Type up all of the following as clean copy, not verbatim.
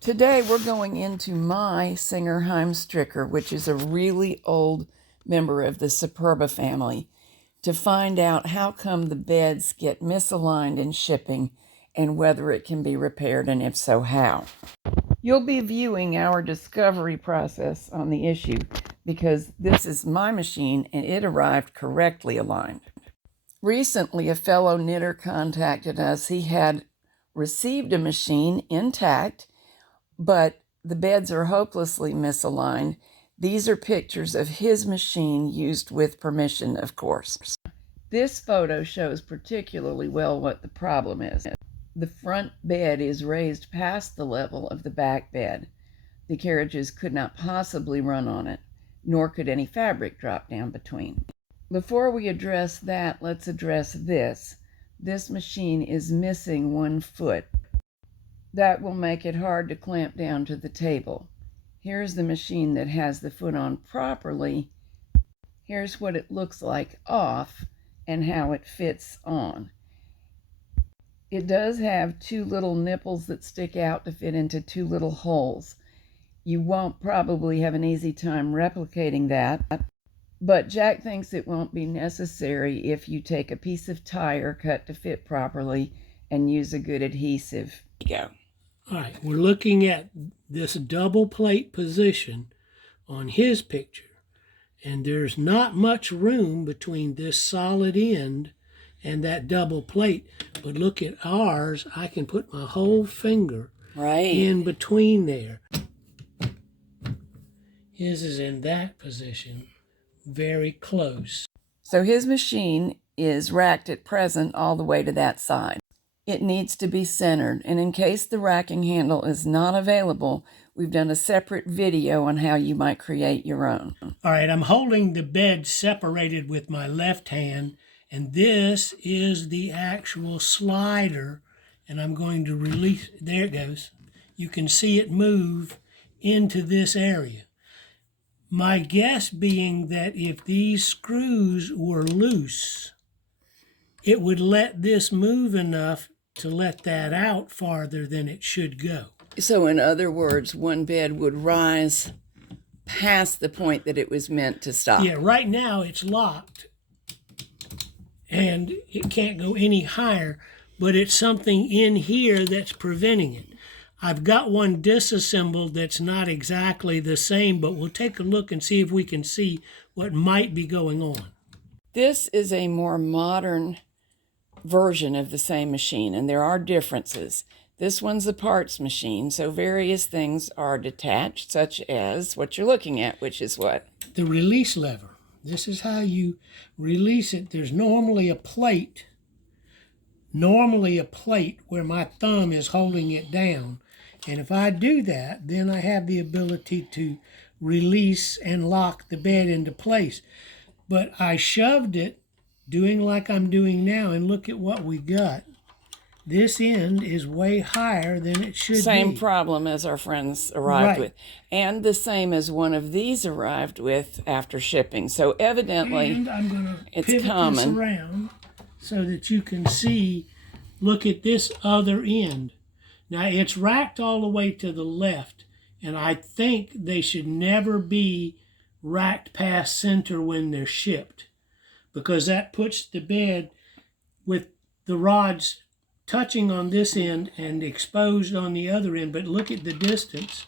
Today we're going into my Singerheim stricker, which is a really old member of the Superba family, to find out how come the beds get misaligned in shipping and whether it can be repaired, and if so, how. You'll be viewing our discovery process on the issue because this is my machine and it arrived correctly aligned. Recently, a fellow knitter contacted us. He had received a machine intact, but the beds are hopelessly misaligned. These are pictures of his machine used with permission, of course. This photo shows particularly well what the problem is. The front bed is raised past the level of the back bed. The carriages could not possibly run on it, nor could any fabric drop down between. Before we address that, let's address this. This machine is missing 1 foot. That will make it hard to clamp down to the table. Here's the machine that has the foot on properly. Here's what it looks like off and how it fits on. It does have 2 little nipples that stick out to fit into 2 little holes. You won't probably have an easy time replicating that, but Jack thinks it won't be necessary if you take a piece of tire cut to fit properly and use a good adhesive. There you go. All right, we're looking at this double plate position on his picture, and there's not much room between this solid end and that double plate. But look at ours, I can put my whole finger in between there. His is in that position, very close. So his machine is racked at present all the way to that side. It needs to be centered, and in case the racking handle is not available, we've done a separate video on how you might create your own. All right, I'm holding the bed separated with my left hand, and this is the actual slider, and I'm going to release. There it goes. You can see it move into this area. My guess being that if these screws were loose, it would let this move enough to let that out farther than it should go. So in other words, one bed would rise past the point that it was meant to stop. Yeah, right now it's locked and it can't go any higher, but it's something in here that's preventing it. I've got one disassembled that's not exactly the same, but we'll take a look and see if we can see what might be going on. This is a more modern version of the same machine, and there are differences. This one's a parts machine, so various things are detached, such as what you're looking at, which is what? The release lever. This is how you release it. There's normally a plate where my thumb is holding it down. And if I do that, then I have the ability to release and lock the bed into place. But I shoved it, doing like I'm doing now, and look at what we got. This end is way higher than it should be. Same problem as our friends arrived with. And the same as one of these arrived with after shipping. So evidently, and I'm going to it's pivot common. this around so that you can see, look at this other end. Now it's racked all the way to the left, and I think they should never be racked past center when they're shipped, because that puts the bed with the rods touching on this end and exposed on the other end. But look at the distance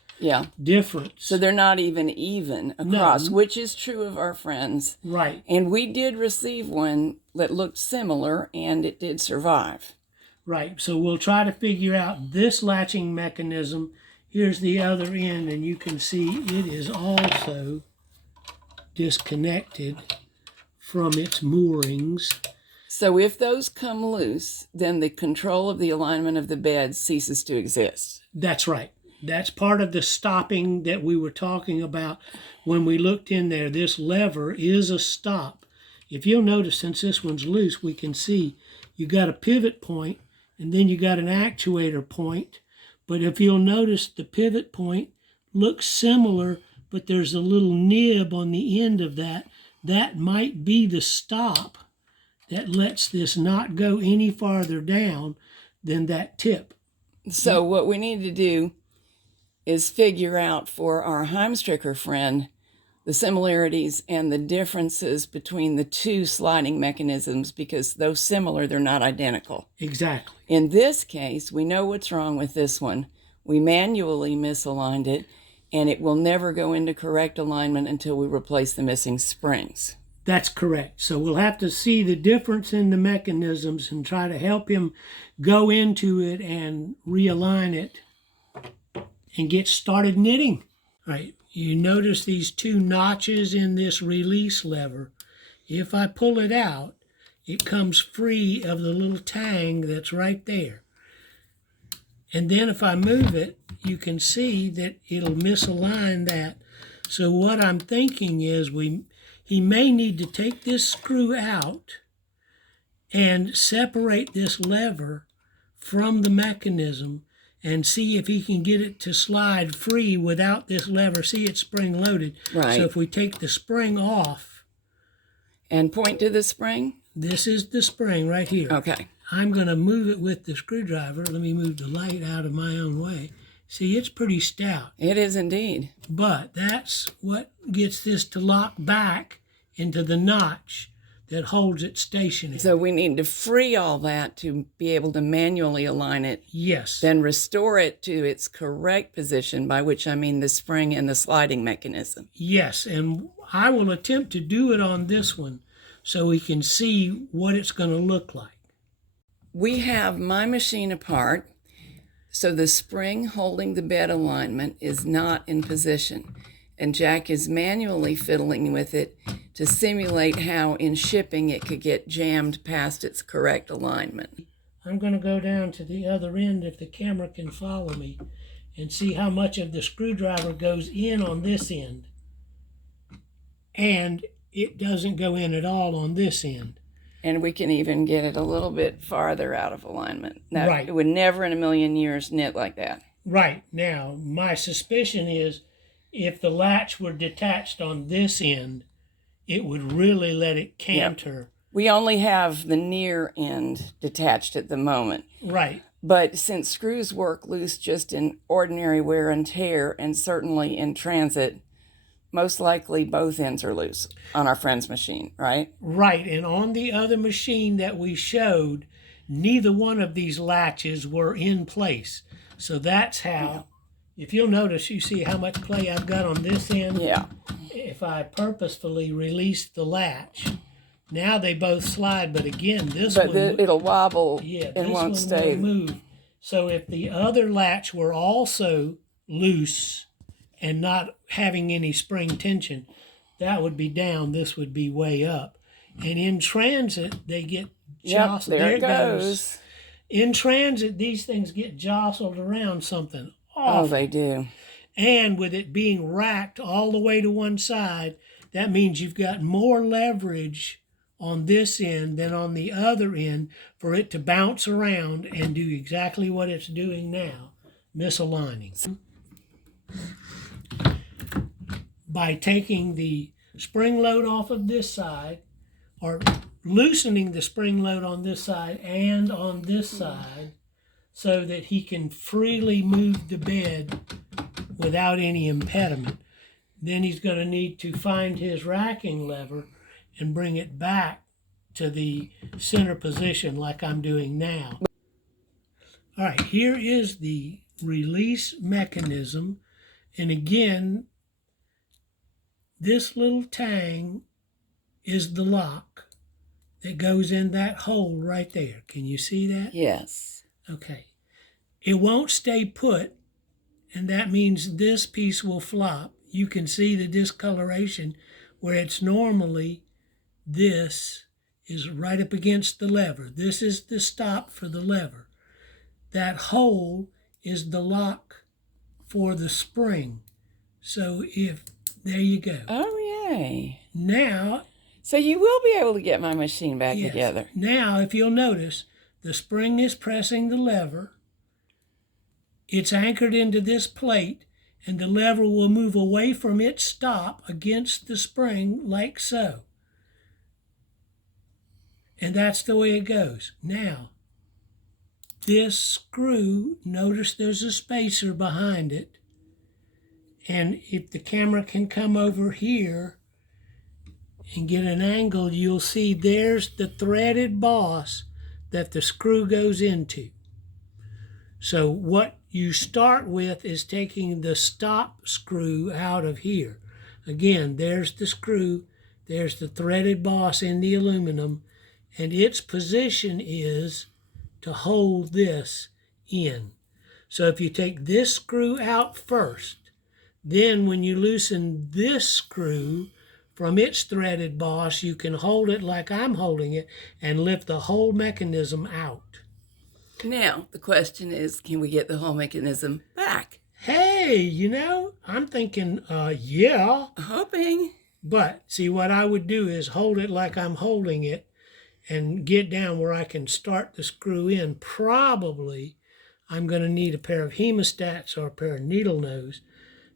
difference. So they're not even across, which is true of our friends. Right. And we did receive one that looked similar, and it did survive. Right. So we'll try to figure out this latching mechanism. Here's the other end, and you can see it is also disconnected from its moorings. So if those come loose, then the control of the alignment of the bed ceases to exist. That's right. That's part of the stopping that we were talking about when we looked in there. This lever is a stop. If you'll notice, since this one's loose, we can see you got a pivot point and then you got an actuator point. But if you'll notice, the pivot point looks similar, but there's a little nib on the end of that. That might be the stop that lets this not go any farther down than that tip. So what we need to do is figure out for our Heimstricker friend the similarities and the differences between the two sliding mechanisms, because though similar, they're not identical. Exactly. In this case, we know what's wrong with this one. We manually misaligned it, and it will never go into correct alignment until we replace the missing springs. That's correct. So we'll have to see the difference in the mechanisms and try to help him go into it and realign it and get started knitting. All right, you notice these two notches in this release lever. If I pull it out, it comes free of the little tang that's right there. And then if I move it, you can see that it'll misalign that. So what I'm thinking is he may need to take this screw out and separate this lever from the mechanism and see if he can get it to slide free without this lever. See, it's spring loaded. Right. So if we take the spring off. And point to the spring? This is the spring right here. Okay. I'm going to move it with the screwdriver. Let me move the light out of my own way. See, it's pretty stout. It is indeed. But that's what gets this to lock back into the notch that holds it stationary. So we need to free all that to be able to manually align it. Yes. Then restore it to its correct position, by which I mean the spring and the sliding mechanism. Yes, and I will attempt to do it on this one so we can see what it's going to look like. We have my machine apart, so the spring holding the bed alignment is not in position, and Jack is manually fiddling with it to simulate how in shipping it could get jammed past its correct alignment. I'm going to go down to the other end if the camera can follow me and see how much of the screwdriver goes in on this end. And it doesn't go in at all on this end. And we can even get it a little bit farther out of alignment. Now, right. It would never in a million years knit like that. Right. Now, my suspicion is if the latch were detached on this end, it would really let it canter. Yep. We only have the near end detached at the moment. Right. But since screws work loose just in ordinary wear and tear, and certainly in transit, most likely both ends are loose on our friend's machine, right? Right. And on the other machine that we showed, neither one of these latches were in place. So that's how, if you'll notice, you see how much play I've got on this end? Yeah. If I purposefully release the latch, now they both slide, but again, it'll wobble and won't one stay. Won't move. So if the other latch were also loose and not having any spring tension, that would be down, this would be way up. And in transit, they get jostled. Yep, there it goes. In transit, these things get jostled around something awful. Oh, they do. And with it being racked all the way to one side, that means you've got more leverage on this end than on the other end for it to bounce around and do exactly what it's doing now, misaligning. By taking the spring load off of this side, or loosening the spring load on this side and on this side, so that he can freely move the bed without any impediment. Then he's going to need to find his racking lever and bring it back to the center position like I'm doing now. All right, here is the release mechanism. And again, this little tang is the lock that goes in that hole right there. Can you see that? Yes. Okay. It won't stay put, and that means this piece will flop. You can see the discoloration where it's normally, this is right up against the lever. This is the stop for the lever. That hole is the lock for the spring. So there you go. Oh, yay. Now. So you will be able to get my machine back together. Now, if you'll notice, the spring is pressing the lever. It's anchored into this plate, and the lever will move away from its stop against the spring like so. And that's the way it goes. Now, this screw, notice there's a spacer behind it. And if the camera can come over here and get an angle, you'll see there's the threaded boss that the screw goes into. So what you start with is taking the stop screw out of here. Again, there's the screw, there's the threaded boss in the aluminum, and its position is to hold this in. So if you take this screw out first, then when you loosen this screw from its threaded boss, you can hold it like I'm holding it and lift the whole mechanism out. Now, the question is, can we get the whole mechanism back? Hey, I'm thinking, yeah. Hoping. But see, what I would do is hold it like I'm holding it and get down where I can start the screw in. Probably I'm going to need a pair of hemostats or a pair of needle nose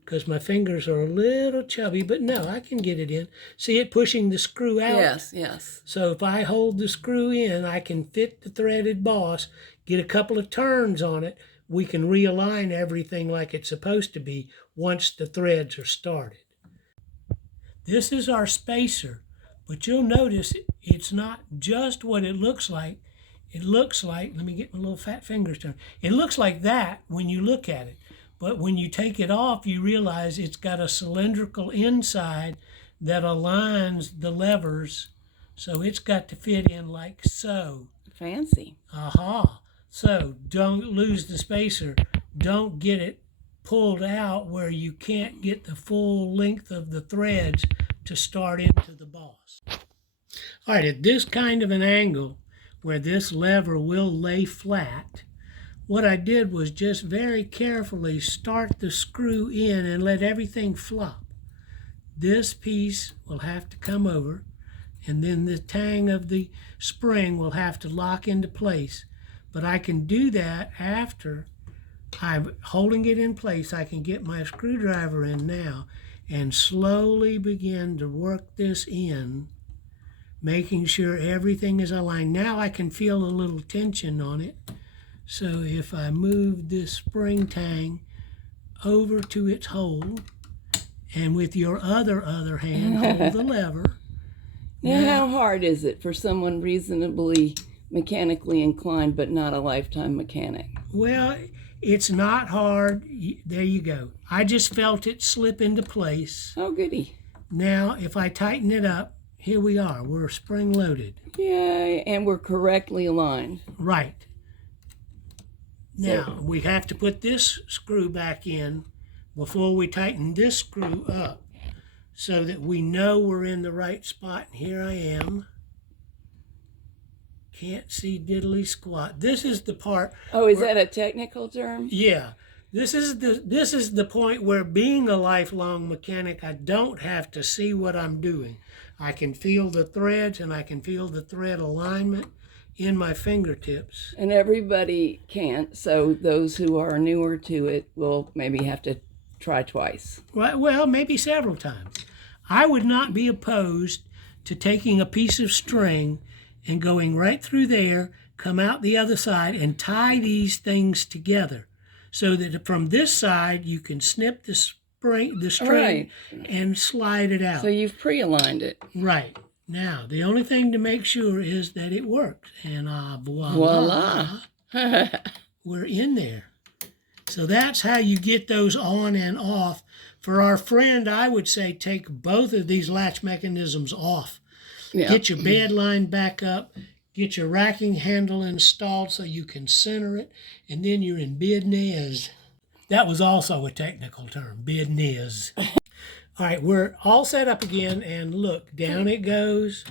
because my fingers are a little chubby, but no, I can get it in. See it pushing the screw out? Yes, yes. So if I hold the screw in, I can fit the threaded boss, get a couple of turns on it. We can realign everything like it's supposed to be once the threads are started. This is our spacer, but you'll notice it's not just what it looks like. It looks like, let me get my little fat fingers turned. It looks like that when you look at it. But when you take it off, you realize it's got a cylindrical inside that aligns the levers. So it's got to fit in like so. Fancy. Aha. So don't lose the spacer. Don't get it pulled out where you can't get the full length of the threads to start into the boss. All right, at this kind of an angle where this lever will lay flat, what I did was just very carefully start the screw in and let everything flop. This piece will have to come over, and then the tang of the spring will have to lock into place. But I can do that after I'm holding it in place. I can get my screwdriver in now and slowly begin to work this in, making sure everything is aligned. Now I can feel a little tension on it. So if I move this spring tang over to its hole, and with your other hand hold the lever. Now, how hard is it for someone reasonably mechanically inclined but not a lifetime mechanic? Well, it's not hard. There you go. I just felt it slip into place. Oh, goody. Now, if I tighten it up, here we are. We're spring loaded. Yay, and we're correctly aligned. Right. Now, we have to put this screw back in before we tighten this screw up so that we know we're in the right spot. And here I am. Can't see diddly squat. This is the part. Oh, is that a technical term? Yeah. This is the point where, being a lifelong mechanic, I don't have to see what I'm doing. I can feel the threads and I can feel the thread alignment in my fingertips. And everybody can't, so those who are newer to it will maybe have to try twice. Right, well, maybe several times. I would not be opposed to taking a piece of string and going right through there, come out the other side, and tie these things together so that from this side you can snip the string Right. and slide it out. So you've pre-aligned it. Right. Now, the only thing to make sure is that it works. And voila. We're in there. So that's how you get those on and off. For our friend, I would say take both of these latch mechanisms off. Yeah. Get your bed line back up. Get your racking handle installed so you can center it. And then you're in business. That was also a technical term, business. All right, we're all set up again, and look, down it goes,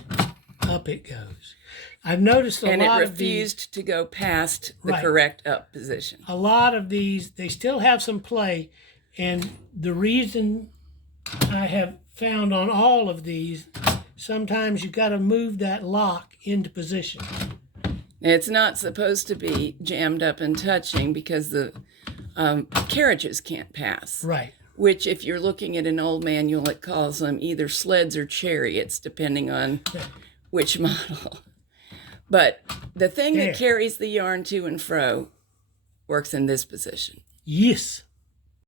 up it goes. I've noticed a lot of these... And it refused to go past the correct up position. A lot of these, they still have some play, and the reason I have found on all of these, sometimes you've got to move that lock into position. It's not supposed to be jammed up and touching because the carriages can't pass. Right. Which, if you're looking at an old manual, it calls them either sleds or chariots, depending on which model. But the thing that carries the yarn to and fro works in this position. Yes.